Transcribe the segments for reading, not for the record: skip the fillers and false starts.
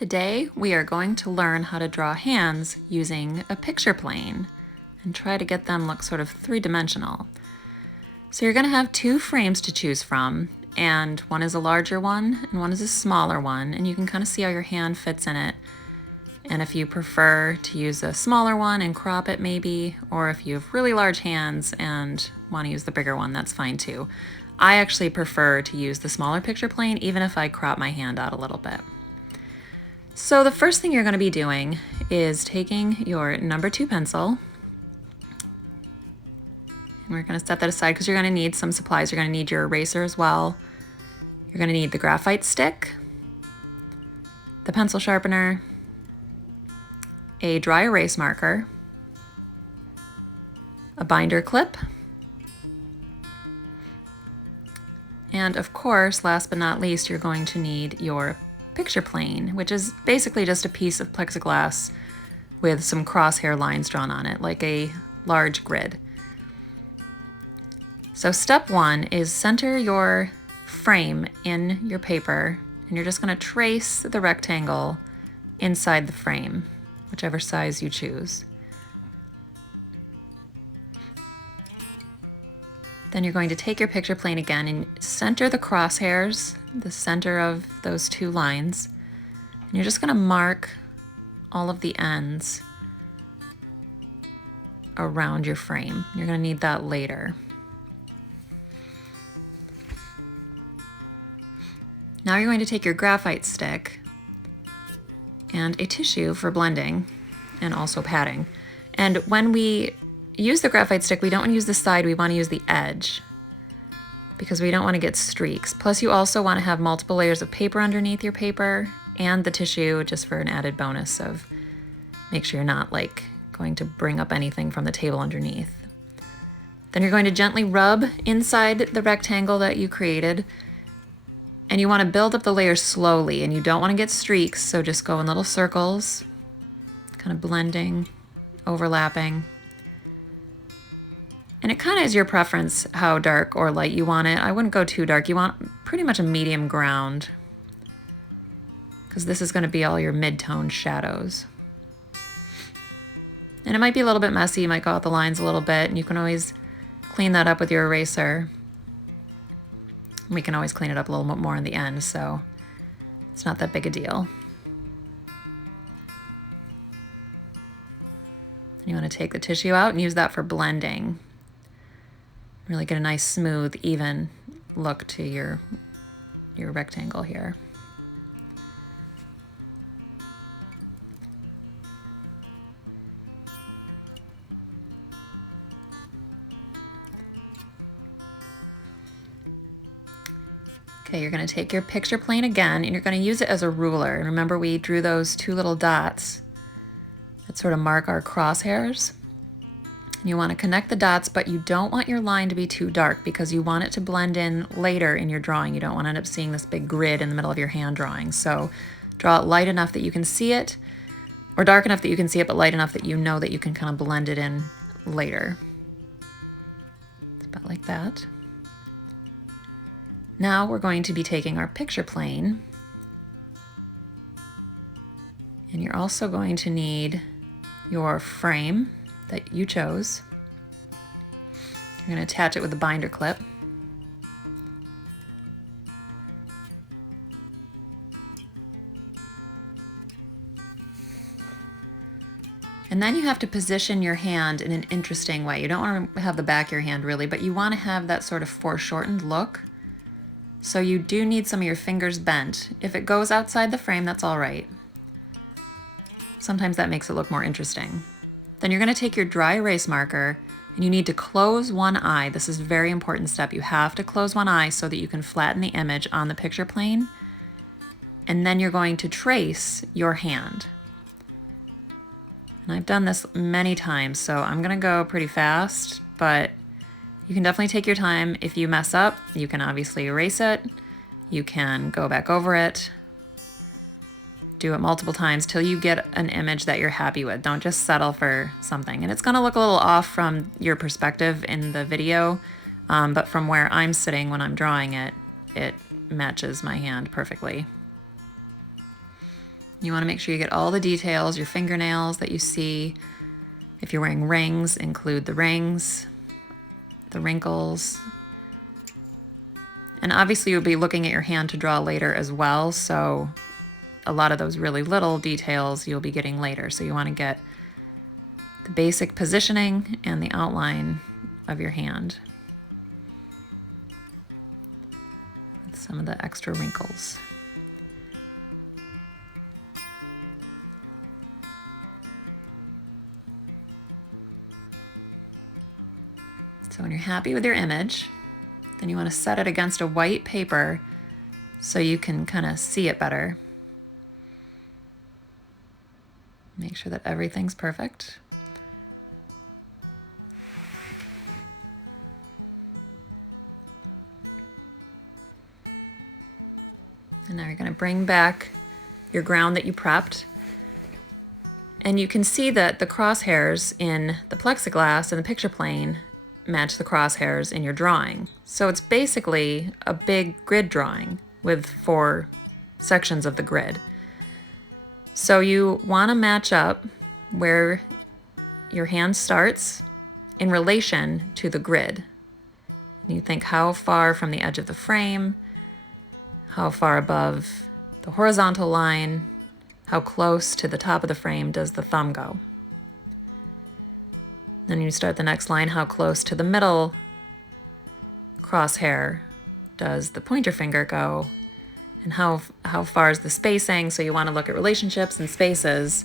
Today we are going to learn how to draw hands using a picture plane and try to get them look sort of three-dimensional. So you're going to have two frames to choose from, and one is a larger one and one is a smaller one, and you can kind of see how your hand fits in it. And if you prefer to use a smaller one and crop it maybe, or if you have really large hands and want to use the bigger one, that's fine too. I actually prefer to use the smaller picture plane even if I crop my hand out a little bit. So the first thing you're going to be doing is taking your number 2 pencil, and we're going to set that aside because you're going to need some supplies. You're going to need your eraser as well. You're going to need the graphite stick, the pencil sharpener, a dry erase marker, a binder clip, and of course, last but not least, you're going to need your picture plane, which is basically just a piece of plexiglass with some crosshair lines drawn on it, like a large grid. So step 1 is center your frame in your paper, and you're just going to trace the rectangle inside the frame, whichever size you choose. Then you're going to take your picture plane again and center the crosshairs, the center of those two lines. And you're just going to mark all of the ends around your frame. You're going to need that later. Now you're going to take your graphite stick and a tissue for blending and also padding. And when we use the graphite stick, we don't want to use the side, we want to use the edge because we don't want to get streaks. Plus you also want to have multiple layers of paper underneath your paper and the tissue just for an added bonus of make sure you're not like going to bring up anything from the table underneath. Then you're going to gently rub inside the rectangle that you created, and you want to build up the layers slowly, and you don't want to get streaks, so just go in little circles, kind of blending, overlapping. And it kind of is your preference how dark or light you want it. I wouldn't go too dark. You want pretty much a medium ground because this is going to be all your mid-tone shadows. And it might be a little bit messy. You might go out the lines a little bit, and you can always clean that up with your eraser. We can always clean it up a little bit more in the end, so it's not that big a deal. You want to take the tissue out and use that for blending. Really get a nice smooth, even look to your rectangle here. Okay, you're going to take your picture plane again and you're going to use it as a ruler. And remember we drew those two little dots that sort of mark our crosshairs. You want to connect the dots, but you don't want your line to be too dark because you want it to blend in later in your drawing. You don't want to end up seeing this big grid in the middle of your hand drawing. So draw it light enough that you can see it, or dark enough that you can see it, but light enough that you know that you can kind of blend it in later. It's about like that. Now we're going to be taking our picture plane, and you're also going to need your frame that you chose. You're going to attach it with a binder clip. And then you have to position your hand in an interesting way. You don't want to have the back of your hand really, but you want to have that sort of foreshortened look. So you do need some of your fingers bent. If it goes outside the frame, that's all right. Sometimes that makes it look more interesting. Then you're going to take your dry erase marker and you need to close one eye. This is a very important step. You have to close one eye so that you can flatten the image on the picture plane. And then you're going to trace your hand. And I've done this many times, so I'm going to go pretty fast, but you can definitely take your time. If you mess up, you can obviously erase it. You can go back over it. Do it multiple times till you get an image that you're happy with. Don't just settle for something. And it's going to look a little off from your perspective in the video, but from where I'm sitting when I'm drawing it, it matches my hand perfectly. You want to make sure you get all the details, your fingernails that you see. If you're wearing rings, include the rings, the wrinkles. And obviously you'll be looking at your hand to draw later as well, so a lot of those really little details you'll be getting later. So you want to get the basic positioning and the outline of your hand. With some of the extra wrinkles. So when you're happy with your image, then you want to set it against a white paper so you can kind of see it better. Make sure that everything's perfect. And now you're going to bring back your ground that you prepped. And you can see that the crosshairs in the plexiglass and the picture plane match the crosshairs in your drawing. So it's basically a big grid drawing with 4 sections of the grid. So you want to match up where your hand starts in relation to the grid. You think how far from the edge of the frame, how far above the horizontal line, how close to the top of the frame does the thumb go. Then you start the next line, how close to the middle crosshair does the pointer finger go, and how far is the spacing. So you want to look at relationships and spaces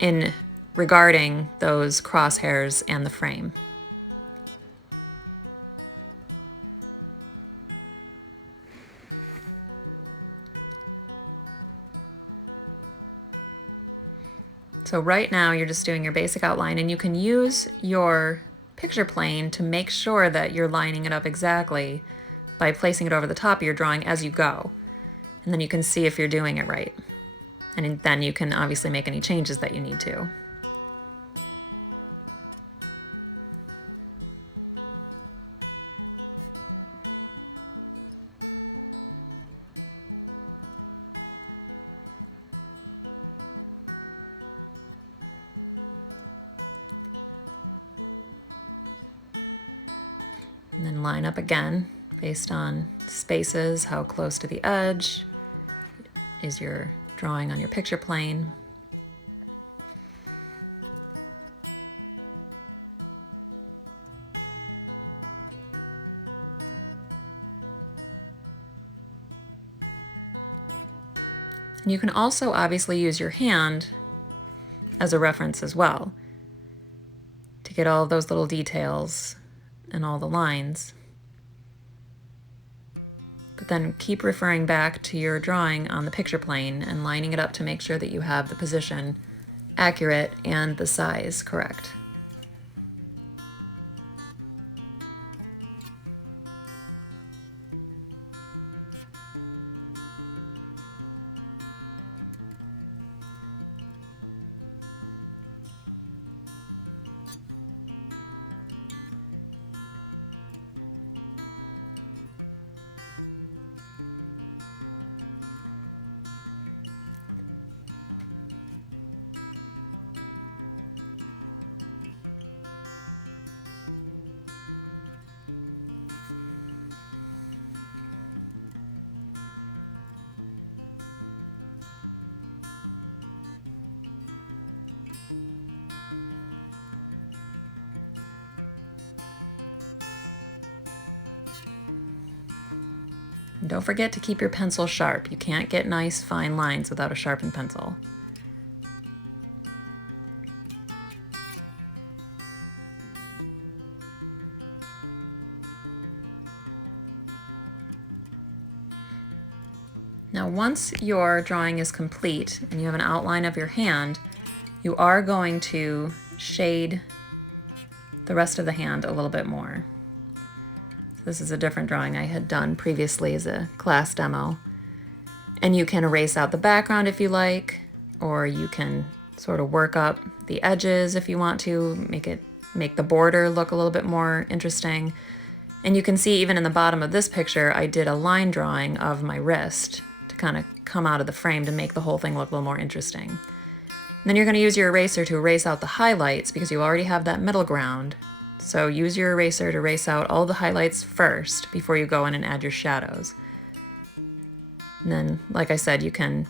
in regarding those crosshairs and the frame. So right now you're just doing your basic outline, and you can use your picture plane to make sure that you're lining it up exactly by placing it over the top of your drawing as you go. And then you can see if you're doing it right. And then you can obviously make any changes that you need to. And then line up again based on spaces, how close to the edge is your drawing on your picture plane. And you can also obviously use your hand as a reference as well to get all of those little details and all the lines. But then keep referring back to your drawing on the picture plane and lining it up to make sure that you have the position accurate and the size correct. And don't forget to keep your pencil sharp. You can't get nice fine lines without a sharpened pencil. Now once your drawing is complete and you have an outline of your hand, you are going to shade the rest of the hand a little bit more. This is a different drawing I had done previously as a class demo. And you can erase out the background if you like, or you can sort of work up the edges if you want to, make the border look a little bit more interesting. And you can see even in the bottom of this picture, I did a line drawing of my wrist to kind of come out of the frame to make the whole thing look a little more interesting. And then you're going to use your eraser to erase out the highlights because you already have that middle ground. So use your eraser to erase out all the highlights first before you go in and add your shadows. And then, like I said, you can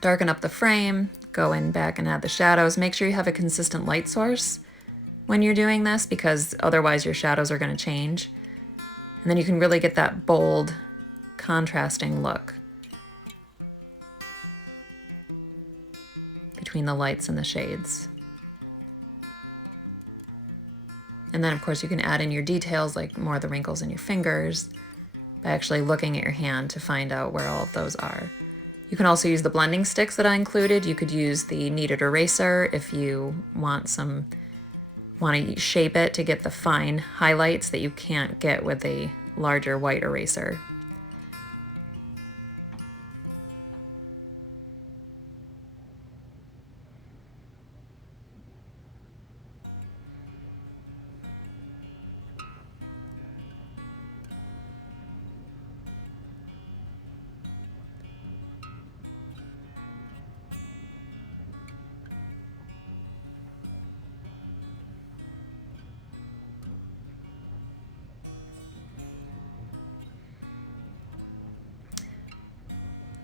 darken up the frame, go in back and add the shadows. Make sure you have a consistent light source when you're doing this because otherwise your shadows are going to change. And then you can really get that bold, contrasting look between the lights and the shades. And then of course you can add in your details like more of the wrinkles in your fingers by actually looking at your hand to find out where all of those are. You can also use the blending sticks that I included. You could use the kneaded eraser if you want to shape it to get the fine highlights that you can't get with a larger white eraser.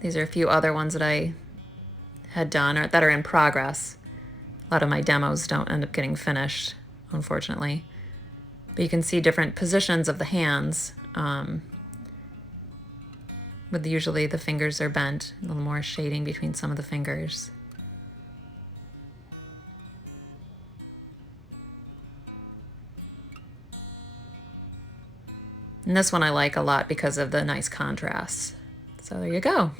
These are a few other ones that I had done or that are in progress. A lot of my demos don't end up getting finished, unfortunately. But you can see different positions of the hands. With usually the fingers are bent, a little more shading between some of the fingers. And this one I like a lot because of the nice contrast. So there you go.